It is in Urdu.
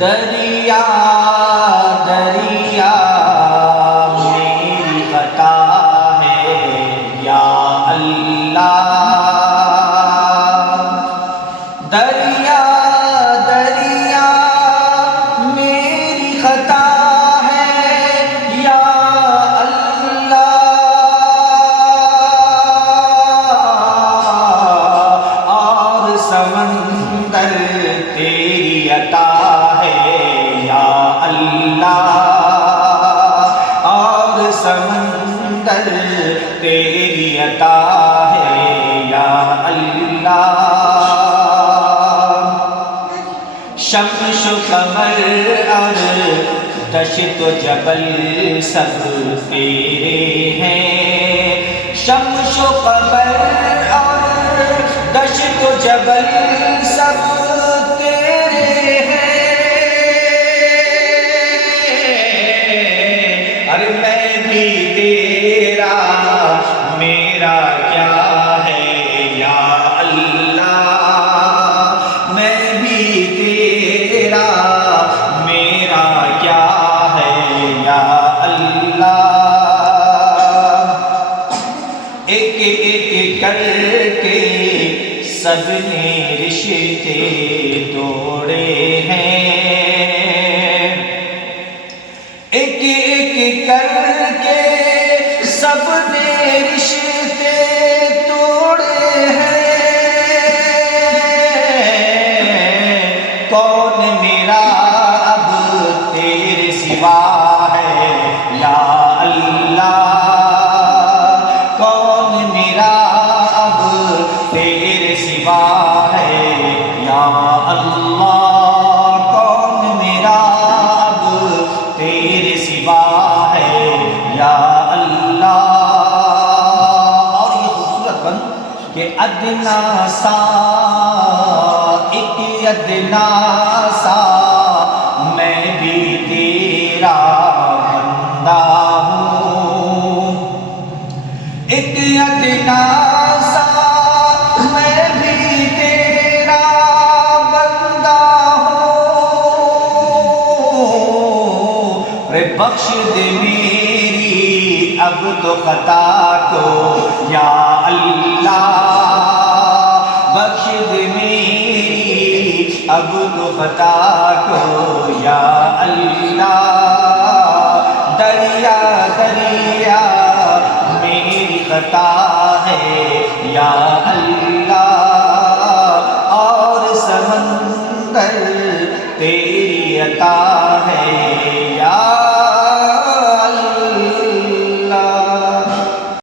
دریا دریا میری خطا ہے یا اللہ، دریا دریا میری خطا ہے یا اللہ، اور سمندر تیری عطا اور سمندر تیری عطا ہے یا اللہ، شمس و قمر اور دشت و جبل سب تیرے ہیں، شمس و قمر اور دشت و جبل سب میں بھی تیرا میرا کیا ہے یا اللہ، میں بھی تیرا میرا کیا ہے یا اللہ، ایک ایک کر کے سب نے رشتے توڑے ہیں، ایک ایک کر کے سب نے رشتے توڑے ہیں، کون میرا اب تیرے سوا ہے یا اللہ، کون میرا اب تیرے سوا ہے یا اللہ، یا اللہ، اور یہ خوبصورت بند کہ ادنا سا ایک ادنا سا میں بھی تیرا بندہ ہوں، ایک ادنا سا میں بھی تیرا بندہ ہوں، بخش دے میری اب تو خطا کو یا اللہ، بخش دے میری اب تو خطا کو یا اللہ، دریا دریا میری خطا ہے یا اللہ، اور سمندر تیری عطا ہے